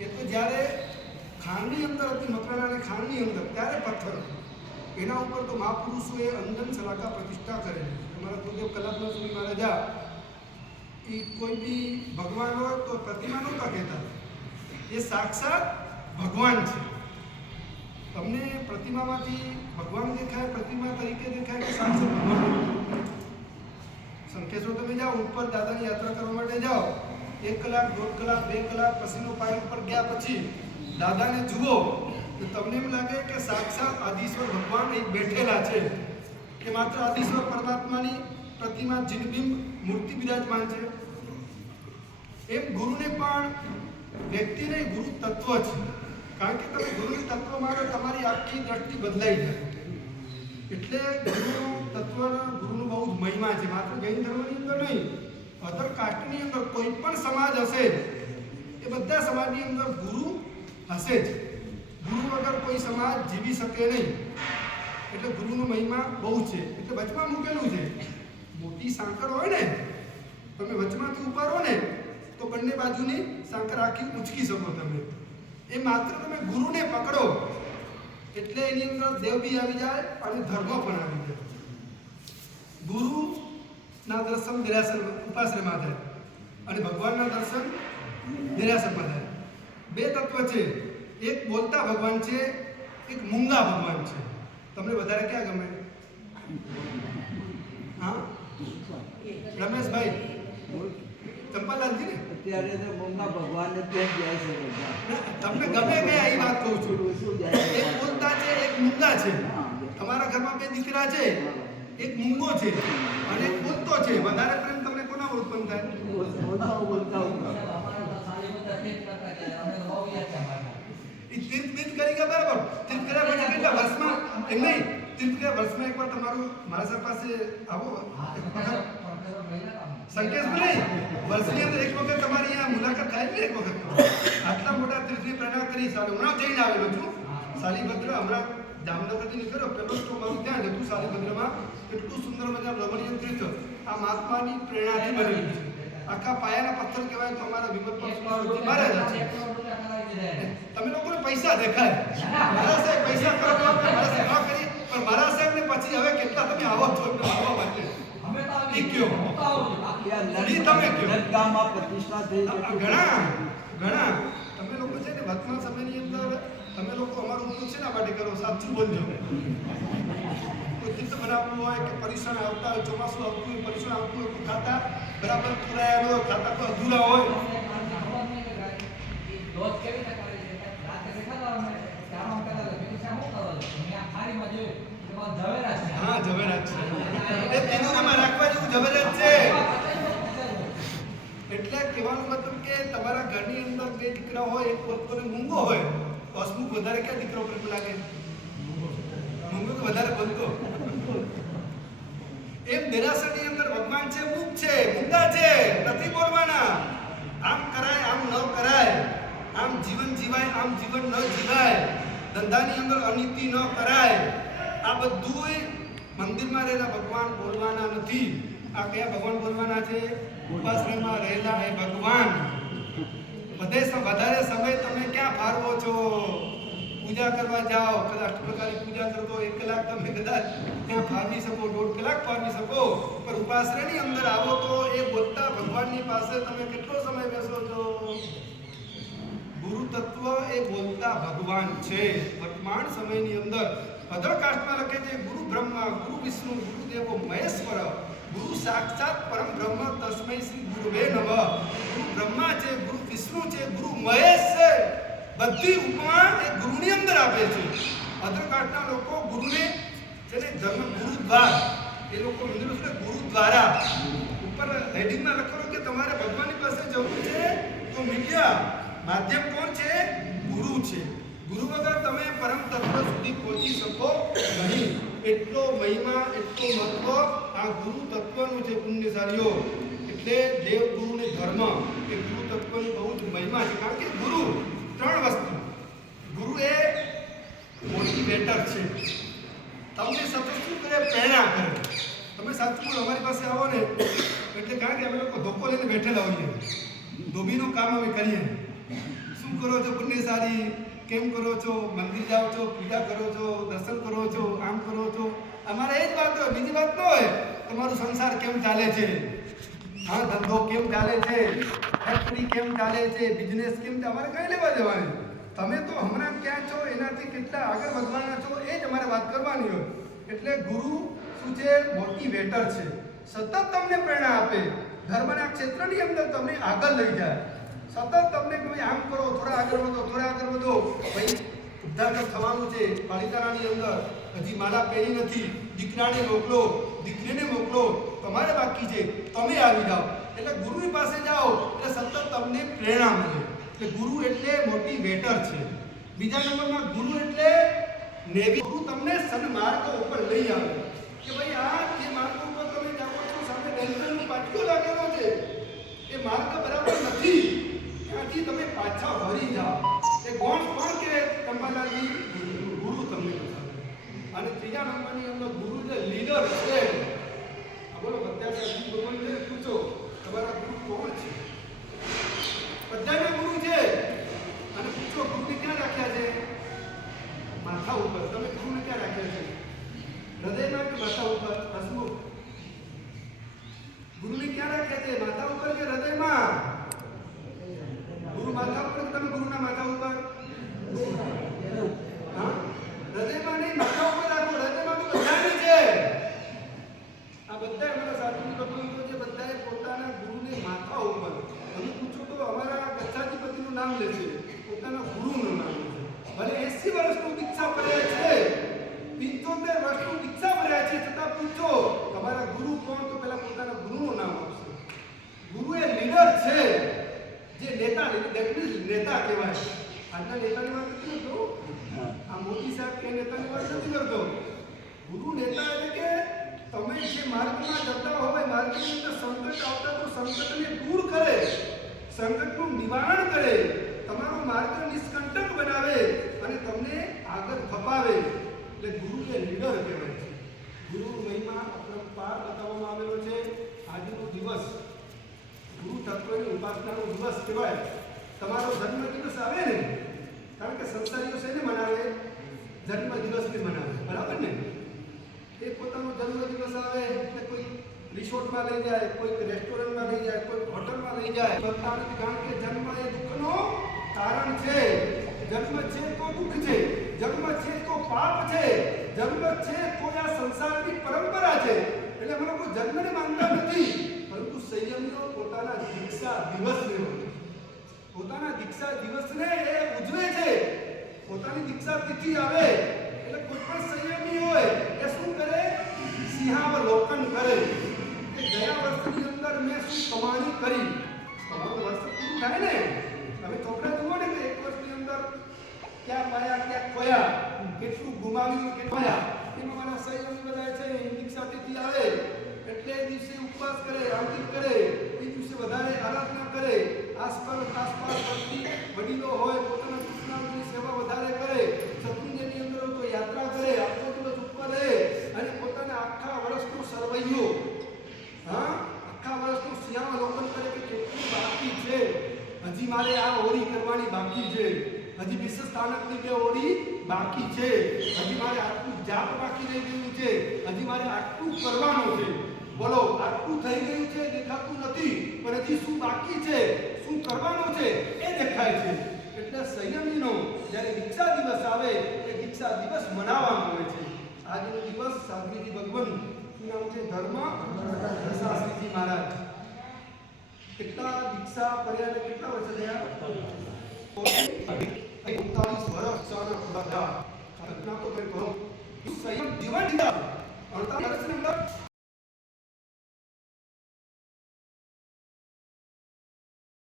એ તો જ્યારે ખાંડની અંદર હતી, મકરાણા અને ખાંડની અંદર, ત્યારે પથ્થર એના ઉપર તો મહાપુરુષોએ અંજન શલાકા પ્રતિષ્ઠા કરેલી. તમારા ગુરુદેવ કલાપના સ્વામી મહારાજા એ કોઈ બી ભગવાન હોય તો પ્રતિમા નહોતા કહેતા, એ સાક્ષાત ભગવાન છે. તમને પ્રતિમામાંથી ભગવાન દેખાય, પ્રતિમા તરીકે દેખાય કે સાક્ષાત ભગવાન? સંકેશ્વર તમે જાઓ, ઉપર દાદાની યાત્રા કરવા માટે જાઓ, 1 કલાક, 1.5 કલાક, 2 કલાક પછીનો પાણી ઉપર ગયા પછી દાદાને જુઓ તો તમને એમ લાગે કે સાક્ષાત આદિશ્વર ભગવાન એક બેઠેલા છે, કે માત્ર આદિશ્વર પરમાત્માની પ્રતિમા જીનબિંબ મૂર્તિ બિરાજમાન છે. એમ ગુરુને પણ વ્યક્તિ નહીં, ગુરુ તત્વ છે. કારણ કે તમે ગુરુની તત્વ માનો, તમારી આખી દ્રષ્ટિ બદલાઈ જાય. એટલે ગુરુનું તત્વ, ગુરુનું બહુ જ મહિમા છે. માત્ર જૈન ધર્મની અંદર નહીં, અધર કાસ્ટની અંદર કોઈ પણ સમાજ હશે, એ બધા સમાજની અંદર ગુરુ હશે જ. ગુરુ વગર કોઈ સમાજ જીવી શકે નહીં. એટલે ગુરુનો મહિમા બહુ છે. એટલે વચમાં મૂકેલું છે. મોટી સાંકળ હોય ને, તમે વચમાંથી ઉપાડો ને તો બંને બાજુની સાંકળ આખી ઉંચકી શકો તમે. એ માત્ર તમે ગુરુને પકડો એટલે એની અંદર દેવ બી આવી જાય અને ધર્મ પણ આવી જાય. ગુરુના દર્શન દેરાસર ઉપાશ્રયમાં થાય અને ભગવાનના દર્શન દેરાસરમાં થાય. 2 તત્વ છે. એક બોલતા ભગવાન છે, એક મૂંગા ભગવાન છે. તમને વધારે ક્યાં ગમે? હા રમેશભાઈ, ચંપાલાલજી ને અત્યારે તો મૂંગા ભગવાનને ત્યાં જાય છે બધા. તમને ગમે કે એ વાત કહું છું. એક બોલતા છે, એક મૂંગા છે. તમારા ઘરમાં 2 દીકરા છે, એક મૂંગો છે અને એક બોલતો છે. વધારે પ્રેમ તમને કોના ઉત્પન્ન થાય? તીર્થ બીર્થ કરી ગયા બરાબર. તીર્થ કર્યા પછી કેટલા વર્ષમાં? એમ નહીં, તીર્થ કર્યા વર્ષમાં એકવાર તમારું મારા સર પાસે આવો સંકેશ નહીં, વર્ષની અંદર એક વખત તમારી અહીંયા મુલાકાત થાય ને. એક વખત આટલા મોટા તીર્થની પ્રેરણા કરી. હમણાં જઈને આવેલો છું સાલીભદ્ર. હમણાં જામનગરથી નીકળ્યો, પેલો સ્ટોપ મારું ત્યાં જ હતું સાલીભદ્રમાં. એટલું સુંદર મજાનું રમણીય તીર્થ આ મહાત્માની પ્રેરણાથી બનેલું છે. આખા પાયાના પથ્થર કહેવાય તો અમારા વિમલ પરશુરામજી મહારાજ છે. તમે લોકોને પૈસા દેખાય, મારા સાહેબ પૈસા કરો, મારા સાહેબ ન કરી, પણ મારા સાહેબ ને પછી હવે કેટલા તમે આવો છો આવવા માટે તમે કયો ગામમાં પ્રતિષ્ઠા થઈ ઘણા તમે લોકો છે ને વર્તમાન સમયની અંદર તમે લોકો અમારું ઉપયોગ છે ને માટે કરો. સાચું બોલજો. કોઈ તીર્થ બનાવવું હોય કે પરીક્ષણ આવતા હોય, ચોમાસું આવતું હોય, પરીક્ષણ આવતું હોય, ખાતા બરાબર પુરાયા હોય, ખાતા તો અધૂરા હોય. હા ઝવેરાત છે. એ તેનું રાખવા જેવું ઝવેરાત છે. એટલે કહેવાનું મતલબ કે તમારા ઘરની અંદર 2 દીકરા હોય, એક પોતપોતે મૂંગો હોય, તો હસમુખ વધારે ક્યાં દીકરો પ્રેમ લાગે? મૂંગો તો વધારે બોલતો. એમ દેરાસરની અંદર ભગવાન છે, મૂક છે, મૂંગા છે, નથી બોલવાના. આમ કરાય, આમ ન કરાય, આમ જીવન જીવાય, આમ જીવન ન જીવાય, ધંધાની અંદર અનીતિ ન કરાય. આ બધું મંદિરમાં રહેલા ભગવાન બોલવાના નથી. આ કયા ભગવાન બોલવાના છે? ઉપાશ્રયમાં રહેલા એ ભગવાન. વધારે સમય તમે ક્યાં ફાળવો છો? પૂજા કરવા જાઓ, કદાચ અષ્ટપ્રકારની પૂજા કરતો 1 કલાક તમે કદાચ ત્યાં ફાળવી શકો, 1.5 કલાક ફાળવી શકો, પણ ઉપાશ્રયની અંદર આવો તો એ બોલતા ભગવાનની પાસે તમે કેટલો સમય બેસો છો? ગુરુ તત્વ એ બોલતા ભગવાન છે. વર્તમાન સમયની અંદર અધર કાસ્ટમાં લખે છે ગુરુ બ્રહ્મા, ગુરુ વિષ્ણુ, ગુરુ દેવો મહેશ્વર, ગુરુ સાક્ષાત પરમ બ્રહ્મ તસ્મૈ શ્રી ગુરુવે નમઃ. ગુરુ બ્રહ્મા છે, ગુરુ વિષ્ણુ છે, ગુરુ મહેશ છે. બધી ઉપમા એ ગુરુની અંદર આપે છે. અધર કાસ્ટના લોકો ગુરુને છે ને ધર્મ ગુરુદ્વાર, એ લોકો મંદિરો છે ગુરુદ્વારા ઉપર હેડિંગમાં લખેલું કે તમારે ભગવાનની પાસે જવું છે તો મીડિયા માધ્યમ કોણ છે? ગુરુ છે. ગુરુ વગર તમે પરમ તત્વ સુધી પહોંચી શકો નહીં. એટલો મહિમા, એટલો મહત્વ આ ગુરુ તત્વનું છે પુણ્યશાળીઓ. એટલે દેવ ગુરુ ને ધર્મ એ ગુરુ તત્વની બહુ જ મહિમા છે. કારણ કે ગુરુ 3 વસ્તુ. ગુરુ એ મોટિવેટર છે. તમને સતત શું કરે? પ્રેરણા કરે. તમે સાચું અમારી પાસે આવો ને એટલે કારણ કે અમે લોકો ધોકો લઈને બેઠેલા હોઈએ, ધોબીનું કામ અમે કરીએ શું કરો છો પુણ્યશાળી? કેમ કરો છો? મંદિર જાઓ છો, પૂજા કરો છો, દર્શન કરો છો, આમ કરો છો? અમારે એ જ વાત હોય, બીજી વાત ન હોય. તમારો સંસાર કેમ ચાલે છે? હા, ધંધો કેમ ચાલે છે? ફેક્ટરી કેમ ચાલે છે? બિઝનેસ કેમ ચાલે? અમારે કઈ લેવા જવાનું? તમે તો હમણાં ક્યાં છો, એનાથી કેટલા આગળ વધવાના છો, એ જ અમારે વાત કરવાની હોય. એટલે ગુરુ શું છે? મોટિવેટર છે. સતત તમને પ્રેરણા આપે, ધર્મના ક્ષેત્રની અંદર તમને આગળ લઈ જાય. સતત તમને કોઈ આમ કરો, થોડા આગળ વધો, થોડા આગળ વધો. ભાઈ ઉદ્ધાર થવાનું છે પાલિતાણાની અંદર, હજી માલા પહેરી નથી, દીકરાને મોકલો, દીકરીને મોકલો, તમારે બાકી છે, તમે આવી જાઓ. એટલે ગુરુની પાસે જાઓ એટલે સતત તમને પ્રેરણા મળે. એટલે ગુરુ એટલે મોટિવેટર છે. બીજા નંબરમાં ગુરુ એટલે નેવી. ગુરુ તમને સન્માર્ગો ઉપર લઈ આવે કે ભાઈ આ જે માર્ગ ઉપર તમે જાઓ છો, સામે ડેન્જરનું પાટિયો લાગેલો છે, એ માર્ગ બરાબર નથી, ત્યાંથી તમે પાછા વળી જાઓ. એ કોણ કે કંપાલાજી ગુરુ તમને બતાવે. અને ત્રીજા નંબરની અંદર ગુરુ જે લીડર છે. બોલો બધા ભગવાનને પૂછો તમારા ગુરુ કોણ છે? બધાના ગુરુ છે. અને પૂછો ગુરુને ક્યાં રાખ્યા છે? માથા ઉપર. તમે ગુરુને ક્યાં રાખ્યા છે? હૃદયમાં કે માથા ઉપર? હસમુખ. ગુરુને ક્યાં રાખ્યા છે? માથા ઉપર કે હૃદયમાં? ગુરુ માથા ઉપર, તમે ગુરુના માથા ઉપર? હા, હૃદયમાં નહીં, માથા ઉપર રાખો. હૃદયમાં તો બધાની છે. આ બધા અમારા સાધુ ભક્તો છે, બધાએ પોતાના ગુરુને માથા ઉપર. તમે પૂછો તો અમારા ગચ્છાધિપતિનું નામ લે છે, પોતાના ગુરુનું નામ લે છે. ભલે 80 વર્ષનું દીક્ષા પડ્યા છે, 75 વર્ષનું દીક્ષા પડ્યા છે, છતાં પૂછો તમારા ગુરુ કોણ, તો પહેલા પોતાના ગુરુનું નામ આપશે. ગુરુ એ લીડર છે, જે નેતા કહેવાય. આજના નેતાની વાત નથી કરતો, આ મોદી સાહેબ કે નેતાની વાત નથી કરતો. ગુરુ નેતા એટલે કે તમે જે માર્ગમાં જતા હોય, માર્ગની અંદર સંકટ આવતા તો સંકટને દૂર કરે, સંકટનું નિવારણ કરે, તમારો માર્ગ નિષ્કંટક બનાવે અને તમને આગળ ધપાવે. એટલે ગુરુ એ લીડર કહેવાય છે. ગુરુ મહિમા અપરંપાર બતાવવામાં આવેલો છે. આજનો દિવસ ગુરુ તત્વની ઉપાસનાનો દિવસ કહેવાય. તમારો જન્મ દિવસ આવે ને, કારણ કે સંસારીઓ શેને મનાવે? જન્મ દિવસને મનાવે, બરાબર ને? એ પોતાનો જન્મ દિવસ આવે એટલે કોઈ રિસોર્ટમાં લઈ જાય, કોઈ રેસ્ટોરન્ટમાં લઈ જાય, કોઈ હોટલમાં લઈ જાય. કારણ કે જન્મ એ દુઃખનો કારણ છે. જન્મ છે તો દુઃખ છે, જન્મ છે તો પાપ છે, જન્મ છે તો આ સંસારની પરંપરા છે. એટલે અમે લોકો જન્મને માનતા નથી, પરંતુ સંયમીઓ પોતાના દીક્ષા દિવસને પોતાના દીક્ષા દિવસને એ ઉજવે છે. પોતાની દીક્ષા તિથિ આવે એટલે કોઈ પણ સંયમી હોય એ શું કરે? સિંહાવલોકન કરે કે ગયા વર્ષની અંદર મેં શું કમાણી કરી. તમારું વર્ષ પૂરું થાય ને, તમે છોકરા જુઓ ને કે એક વર્ષની અંદર ક્યાં પાયા, ક્યાં ખોયા, કેટલું ગુમાવ્યું, કેટલું પાયા. એમાં મારા સંયમી બધા છે, દીક્ષા તિથિ આવે એટલે એ દિવસે ઉપવાસ કરે, આરતી કરે, એ દિવસે વધારે આરાધના કરે, આસપાસ પડતી વડીલો હોય પોતાના કૃષ્ણની સેવા વધારે કરે, શત્રુંજયની અંદર તો યાત્રા કરે, આખો દિવસ ઉપર રહે અને પોતાના આખા વર્ષનો સરવૈયો, આખા વર્ષનું સિંહાવલોકન કરે કે કેટલું બાકી છે, હજી મારે આ ઓરી કરવાની બાકી છે, હજી વિશેષ સ્થાનકની બે ઓરી બાકી છે, હજી મારે આટલું જાપ બાકી રહી ગયું છે, હજી મારે આટલું કરવાનું છે. બોલો, આટલું થઈ ગયું છે દેખાતું નથી, પણ હજી શું બાકી છે, શું કરવાનું છે એ દેખાય છે. એટલે સંયમીનો જ્યારે દીક્ષા દિવસ આવે એ દીક્ષા દિવસ મનાવવામાં આવે છે. આજનો દિવસ સાધ્વીજી ભગવાન શું નામ છે? ધર્મ શાસ્ત્રીજી મહારાજ. કેટલા દીક્ષા પડ્યા ને કેટલા વર્ષ થયા? 48 વર્ષ બધા ઘટના તો કઈ કહો સંયમ જીવન જીવ્યા 48 વર્ષની અંદર